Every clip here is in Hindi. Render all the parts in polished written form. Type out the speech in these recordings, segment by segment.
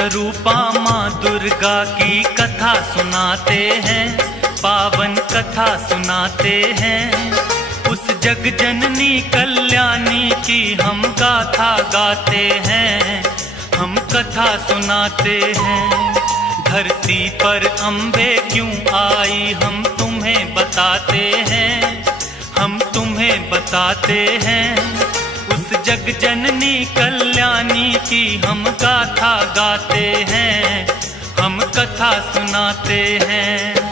स्वरूपा माँ दुर्गा की कथा सुनाते हैं, पावन कथा सुनाते हैं। उस जग जननी कल्याणी की हम गाथा गाते हैं, हम कथा सुनाते हैं। धरती पर अम्बे क्यों आई हम तुम्हें बताते हैं, हम तुम्हें बताते हैं। उस जग जननी कल्याणी की हम गाथा गाते हैं, हम कथा सुनाते हैं।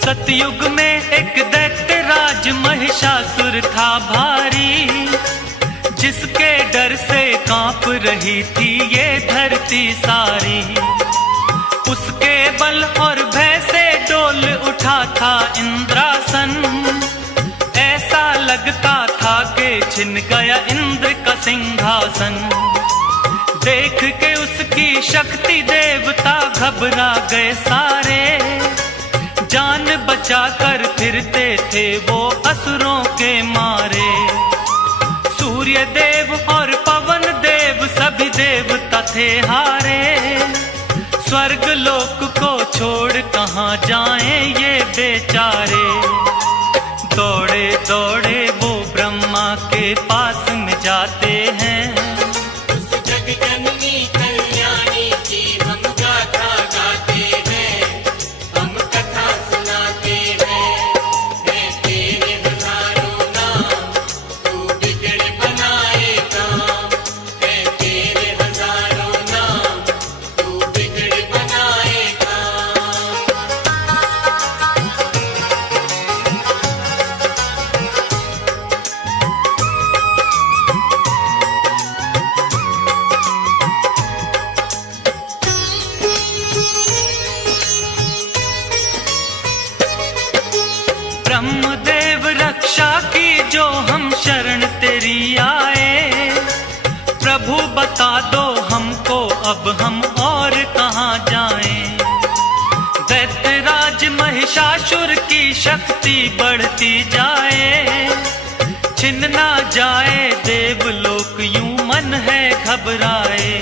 सतयुग में एक दैत्य राज महिषासुर था भारी, जिसके डर से कांप रही थी ये धरती सारी। उसके बल और भय से डोल उठा था इंद्रासन, ऐसा लगता था कि छिन गया इंद्र का सिंहासन। देख के उसकी शक्ति देवता घबरा गए सारे, जान बचा कर फिरते थे वो असुरों के मारे। सूर्य देव और पवन देव सभी देवता थे हारे, स्वर्ग लोक को छोड़ कहाँ जाएं ये बेचारे। दौड़े दौड़े वो ब्रह्मा के पास में जाते हैं, ब्रह्मदेव रक्षा की जो हम शरण तेरी आए। प्रभु बता दो हमको अब हम और कहाँ जाएं। दैत्यराज महिषासुर की शक्ति बढ़ती जाए, छिन ना जाए देवलोक यूं मन है घबराए।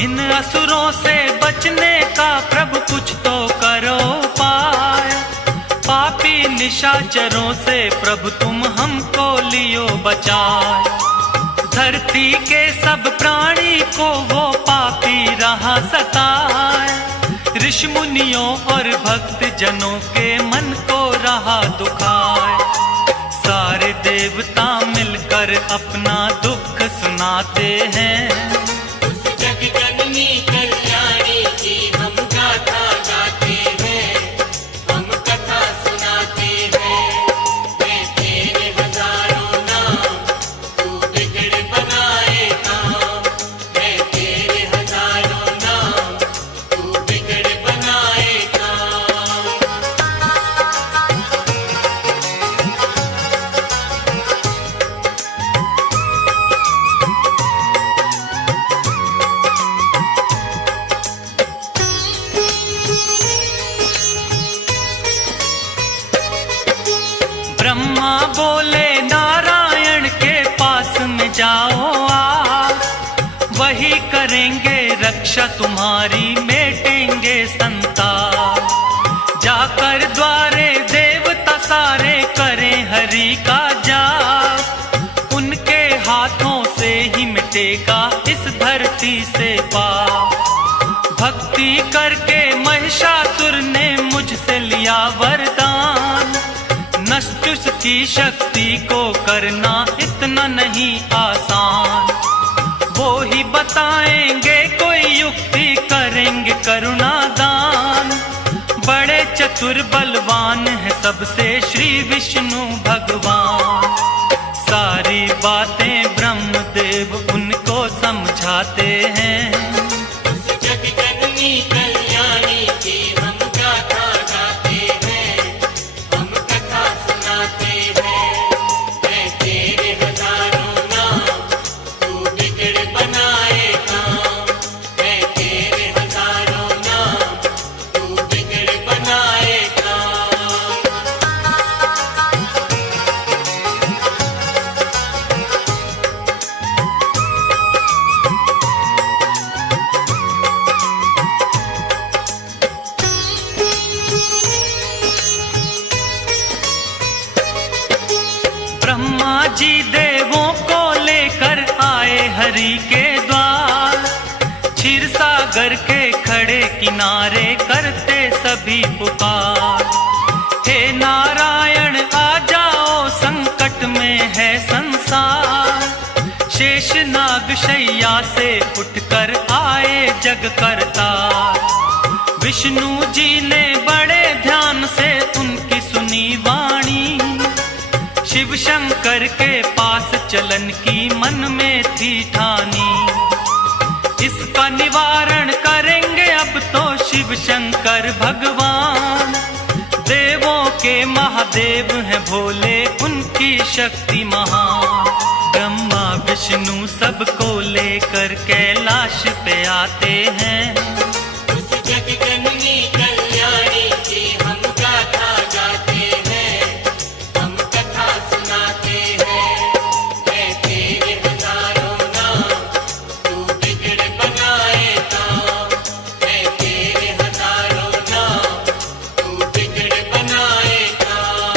इन असुरों से बचने का प्रभु कुछ तो करो पाए, पापी निशाचरों से प्रभु तुम हमको लियो बचाए। धरती के सब प्राणी को वो पापी रहा सताए, ऋषि मुनियों और भक्त जनों के मन को रहा दुखाए। सारे देवता मिलकर अपना दुख सुनाते हैं, ब्रह्मा बोले नारायण के पास में जाओ आ, वही करेंगे रक्षा तुम्हारी मेटेंगे संताप। जाकर द्वारे देवता सारे करें हरि का जाप, उनके हाथों से ही मिटेगा इस धरती से पाप। भक्ति करके महिषासुर ने मुझसे लिया वरदान, नष्ट की शक्ति को करना इतना नहीं आसान। वो ही बताएंगे कोई युक्ति, करेंगे करुणा दान। बड़े चतुर बलवान है सबसे श्री विष्णु भगवान। सारी बातें ब्रह्मदेव उनको समझाते हैं। ब्रह्मा जी देवों को लेकर आए हरि के द्वार। क्षीर सागर के खड़े किनारे करते सभी पुकार। हे नारायण आ जाओ, संकट में है संसार। शेष नाग शैया से उठकर आए जग करतार। विष्णु जी ने बड़े ध्यान से उनकी सुनी वाणी। शिव शंकर के पास चलन की मन में थी ठानी। इसका निवारण करेंगे अब तो शिव शंकर भगवान। देवों के महादेव हैं भोले, उनकी शक्ति महान। ब्रह्मा विष्णु सबको लेकर कैलाश पे आते हैं। उस जग जननी कल्याणी की हम गाथा गाते हैं, हम कथा सुनाते हैं। है तेरे हजारों नाम, तू बिगड़ बनाए काम। है तेरे हजारों नाम, तू बिगड़ बनाए काम।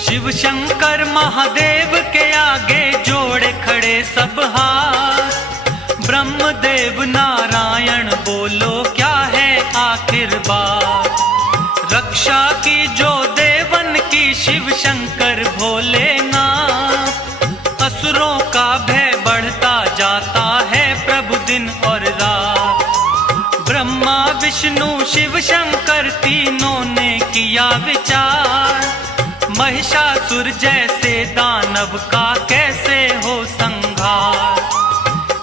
शिव शंकर महादेव के आगे जोड़े खड़े सब हाथ। ब्रह्मदेव नारायण बोलो क्या है आखिर बात। रक्षा की जो देवन की शिव शंकर भोलेनाथ। असुरों का भय बढ़ता जाता है प्रभु दिन और रात। ब्रह्मा विष्णु शिव शंकर तीनों ने किया विचार। महिषासुर जैसे दानव का कैसे हो संहार।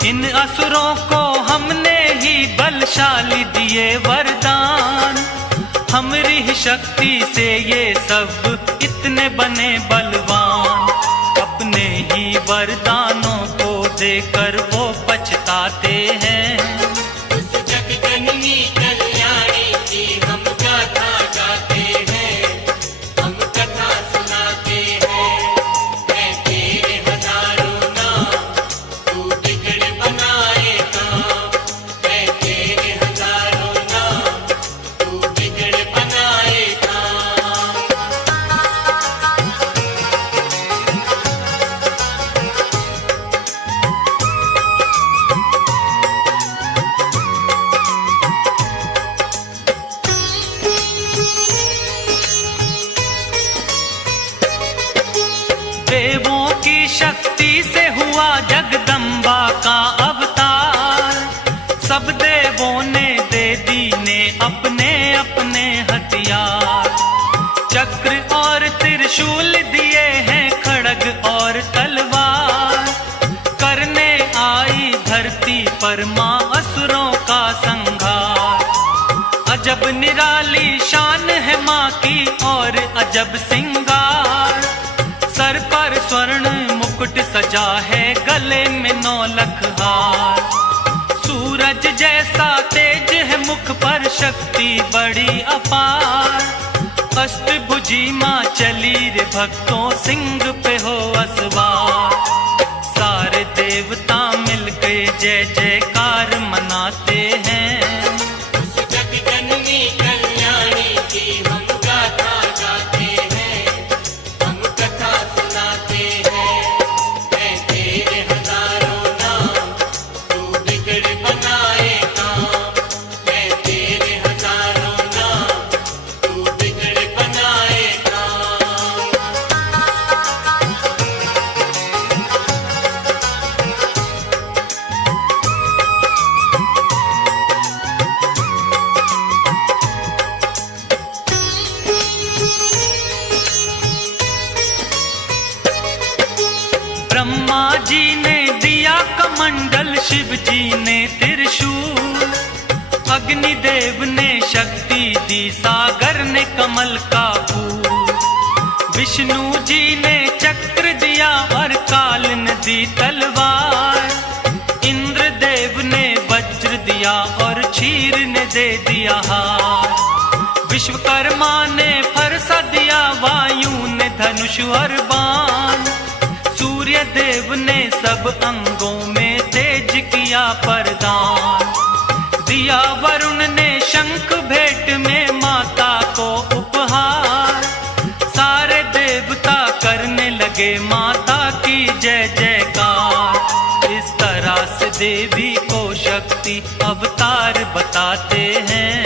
इन असुरों को हमने ही बलशाली दिए वरदान। हमारी शक्ति से ये सब इतने बने बलवान। अपने ही वरदानों को देकर वो पछताते हैं। उस जग जननी कल्याणी की हम गाथा गाते हैं, हम कथा सुनाते हैं। है तेरे हजारों नाम, तू बिगड़ बनाए काम। है तेरे हजारों नाम, तू बिगड़ बनाए काम। देवों की शक्ति से हुआ जगदम्बा का अवतार। सब देवों ने दे दीने अपने अपने हथियार। चक्र और त्रिशूल दिए हैं, खड़ग और तलवार। करने आई धरती पर मां असुरों का संहार। अजब निराली शान है मां की और अजब सिंगार। सर पर स्वर्ण मुकुट सजा है, गले में 9 लख हार। सूरज जैसा तेज है मुख पर, शक्ति बड़ी अपार। अष्टभुजी मां चली रे भक्तों, सिंह पे हो असवार। सारे देवता मिलके जय जयकार मनाते हैं। उस जग जननी कल्याणी की हम गाथा गाते हैं, हम कथा सुनाते हैं। है तेरे हजारों नाम, तू बिगड़ बनाए काम। है तेरे हजारों नाम, तू बिगड़ बनाए काम। ब्रह्मा जी ने दिया कमंडल, शिव जी ने त्रिशूल। अग्निदेव ने शक्ति दी, सागर ने कमल का फूल। विष्णु जी ने चक्र दिया और काल ने दी तलवार। इंद्रदेव ने वज्र दिया और क्षीर ने दे दिया हार। विश्वकर्मा ने फरसा दिया, वायु धनुष और बाण। सूर्य देव ने सब अंगों में तेज किया प्रदान। दिया वरुण ने शंख भेंट में माता को उपहार। सारे देवता करने लगे माता की जय जयकार। इस तरह से देवी को शक्ति अवतार बताते हैं।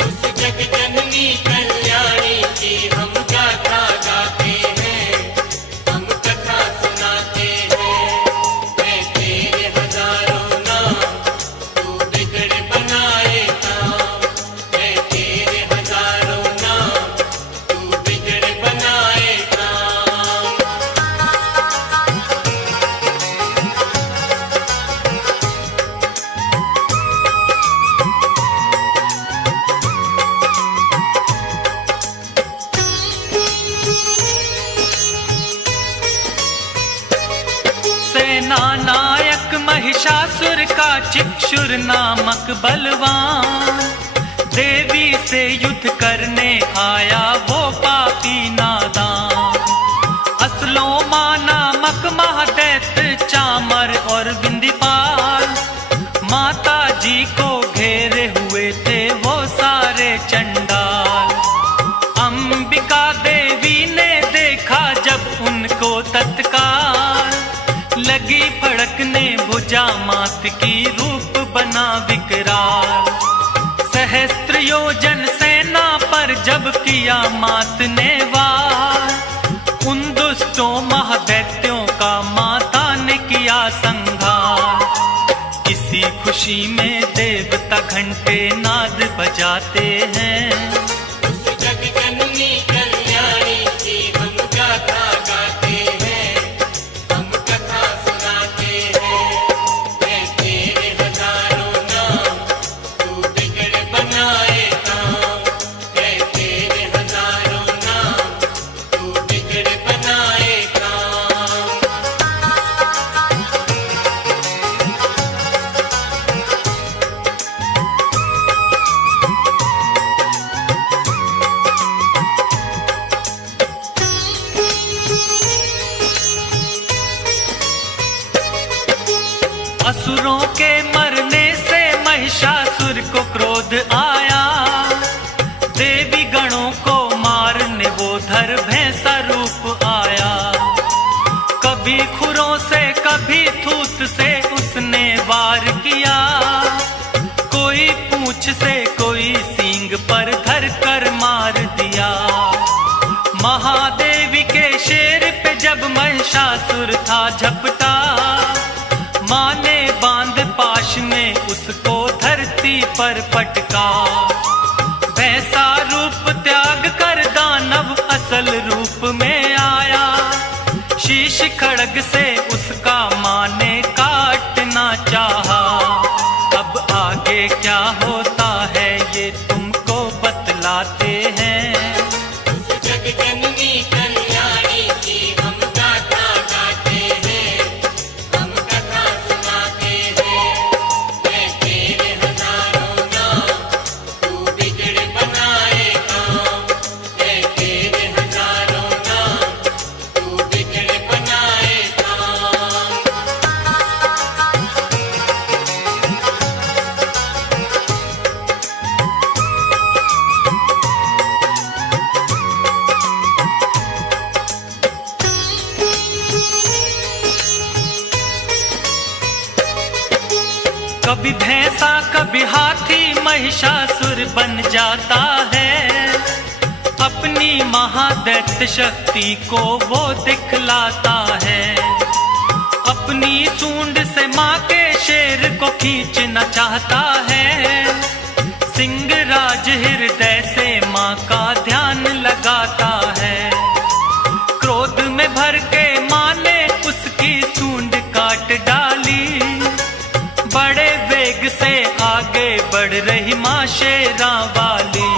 उस जग जननी कल्याणी की हम गाथा गाते हैं, हम कथा सुनाते हैं। मैं तेरे हजारों नाम, तू बिगड़ बनाए काम। मैं तेरे हजारों नाम, तू बिगड़ बनाए काम। सेना नायक महिषासुर का चिक्षुर नामक बलवान। देवी से युद्ध करने आया वो पापी नादान। असलोमा नामक महादैत्य चामर और बिंदीपाल। माता जी को घेरे हुए थे वो सारे चंडाल। अंबिका देवी ने देखा जब उनको तत्काल। लगी फड़कने भुजा मात की रूप बना विकराल। सहस्त्र योजन सेना पर जब किया मात ने वार। उन दुष्टों महादैत्यों का माता ने किया संहार। इसी खुशी में देवता घंटे नाद बजाते हैं। उस जग जननी कल्याणी की हम गाथा गाते हैं, हम कथा सुनाते हैं। मैं तेरे हजारों नाम, तू बिगड़ बनाए काम। मैं तेरे हजारों नाम, तू बिगड़ बनाए काम। असुरों के मरने से महिषासुर को क्रोध आया। देवी गणों को मारने वो धर भैंसा रूप आया। कभी खुरों से कभी थूत से उसने वार किया। कोई पूंछ से कोई सींग पर धर कर मार दिया। महादेवी के शेर पे जब महिषासुर था झपटा। माँ ने बांध पाश में उसको धरती पर पटका। वैसा रूप त्याग कर दानव असल रूप में आया। शीश खड़ग से उसका माँ ने काटना चाहा। अब आगे क्या होता है ये तुमको बतलाते हैं। उस जग जननी कल्याणी की हम गाथा गाते हैं, हम कथा सुनाते हैं। मैं तेरे हजारों नाम, तू बिगड़ बनाए काम। मैं तेरे हजारों नाम, तू बिगड़ बनाए काम। कभी भैंसा कभी हाथी महिषासुर बन जाता है। अपनी महादैत्य शक्ति को वो दिखलाता है। अपनी सूंड से माँ के शेर को खींचना चाहता है। सिंहराज हृदय से माँ का ध्यान लगाता है। क्रोध में भर के माँ ने उसकी सूंड काट डाली। बड़े वेग से आगे बढ़ रही माँ शेरा वाली।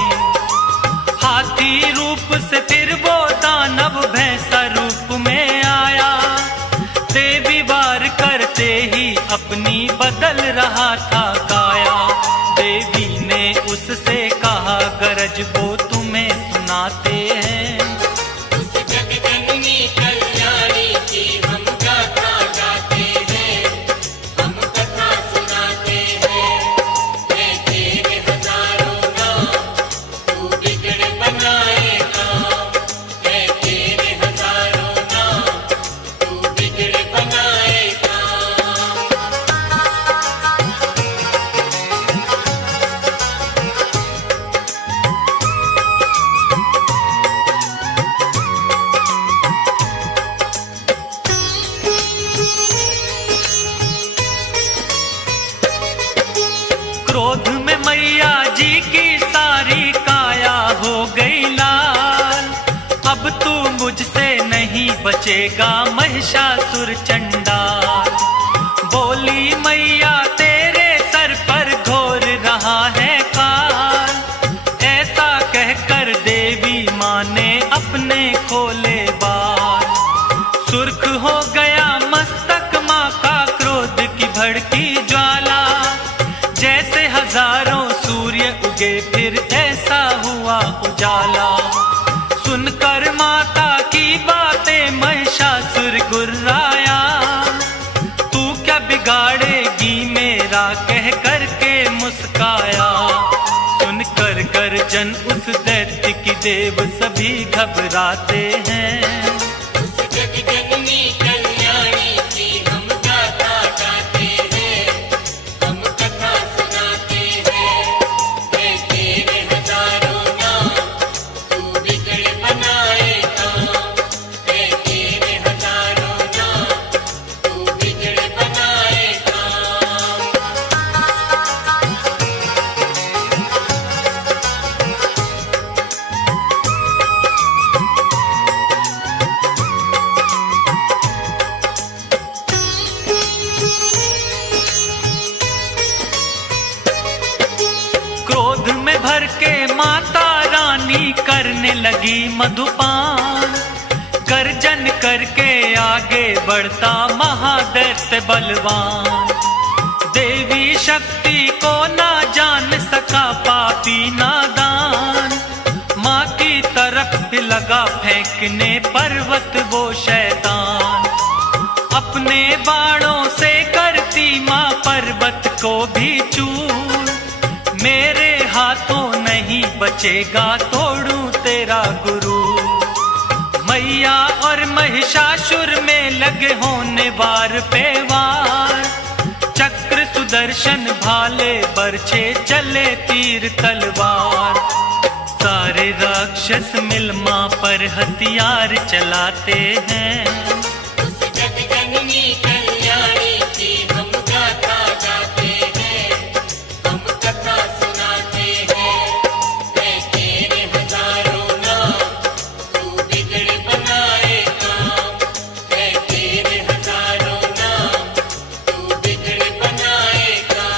हाथी रूप से फिर वो दानव भैंसा रूप में आया। देवी वार करते ही अपनी बदल रहा था काया। देवी ने उससे कहा गरज वो तुम्हें सुनाते हैं। उस जग तू मुझसे नहीं बचेगा महिषासुर चंडाल। बोली मैया तेरे सर पर घोर रहा है काल। ऐसा कहकर देवी माँ ने अपने खोले बाल। सुर्ख हो गया मस्तक माँ का क्रोध की भड़की ज्वाला। जैसे हजारों सूर्य उगे फिर ऐसा हुआ उजाला। सुनकर माता की बातें महिषासुर गुर्राया। तू क्या बिगाड़ेगी मेरा कह करके मुस्काया। सुन कर गर्जन उस दैत्य की देव सभी घबराते हैं। उस जगजननी कल्याणी की हम गाथा गाते हैं, हम कथा सुनाते हैं। है तेरे हजारों नाम, तू बिगड़ बनाए काम। है तेरे हजारों नाम, तू बिगड़ बनाए काम। क्रोध में भर के माता रानी करने लगी मधुपान। गर्जन करके आगे बढ़ता महादैत्य बलवान। देवी शक्ति को ना जान सका पापी नादान। माँ की तरफ लगा फेंकने पर्वत वो शैतान। अपने बाणों से करती माँ पर्वत को भी चूर। मेरे हाथों नहीं बचेगा तोड़ूं तेरा गुरु। मैया और महिषासुर में लगे होने वार पे वार। चक्र सुदर्शन भाले बरछे चले तीर तलवार। सारे राक्षस मिल माँ पर हथियार चलाते हैं। उस जगजननी कल्याणी की हम गाथा गाते हैं, हम कथा सुनाते हैं। है तेरे हजारों नाम, तू बिगड़ बनाए काम। है तेरे हजारों नाम, तू बिगड़ बनाए काम।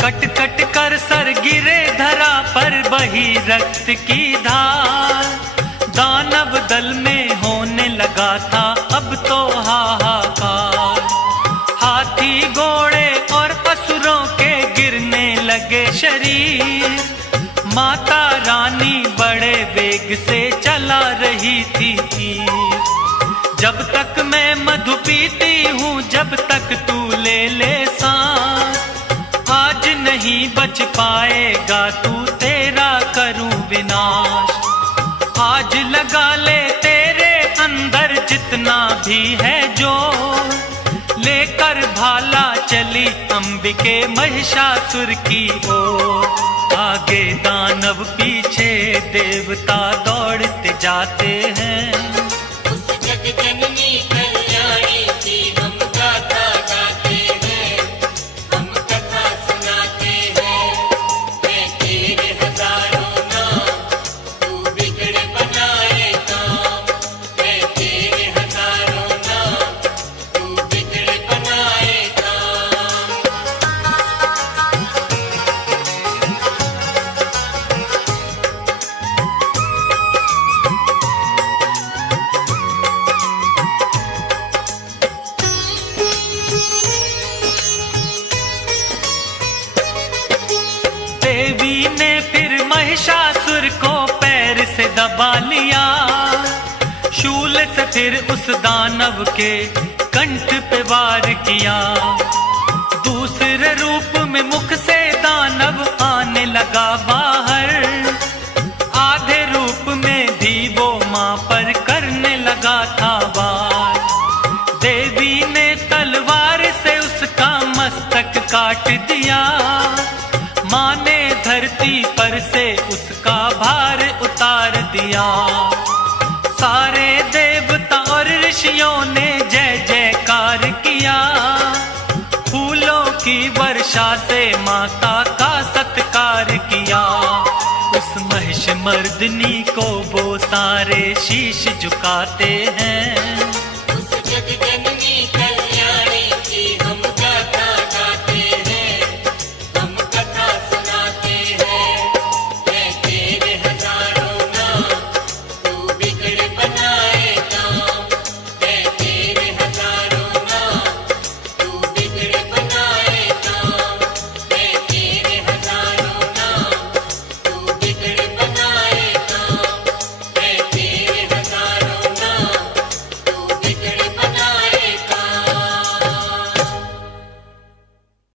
कट कट कर सर गिरे धरा पर बही रक्त की धार। दानव दल में होने लगा था अब तो हाहाकार। हाथी घोड़े और असुरों के गिरने लगे शरीर। माता रानी बड़े वेग से चला रही थी तीर। जब तक मैं मधु पीती हूँ जब तक तू ले ले सांस। आज नहीं बच पाएगा तू तेरा करूं विनाश। आज लगा ले तेरे अंदर जितना भी है जो। लेकर भाला चली अंबिके महिषासुर की ओर। आगे दानव पीछे देवता दौड़ते जाते हैं। उस जगजननी कल्याणी की हम गाथा गाते हैं, हम कथा सुनाते हैं। है तेरे हजारों नाम, तू बिगड़ बनाए काम। है तेरे हजारों नाम, तू बिगड़ बनाए काम। देवी ने फिर महिषासुर को पैर से दबा लिया। शूल से फिर उस दानव के कंठ पे वार किया। दूसरे रूप में मुख से दानव आने लगा बाहर। आधे रूप में भी वो माँ पर करने लगा था वार। देवी ने तलवार से उसका मस्तक काट दिया। माँ ने धरती पर से उसका भार भार उतार दिया। सारे देवता और ऋषियों ने जय जयकार किया। फूलों की वर्षा से माता का सत्कार किया। उस महिष मर्दिनी को वो सारे शीश झुकाते हैं।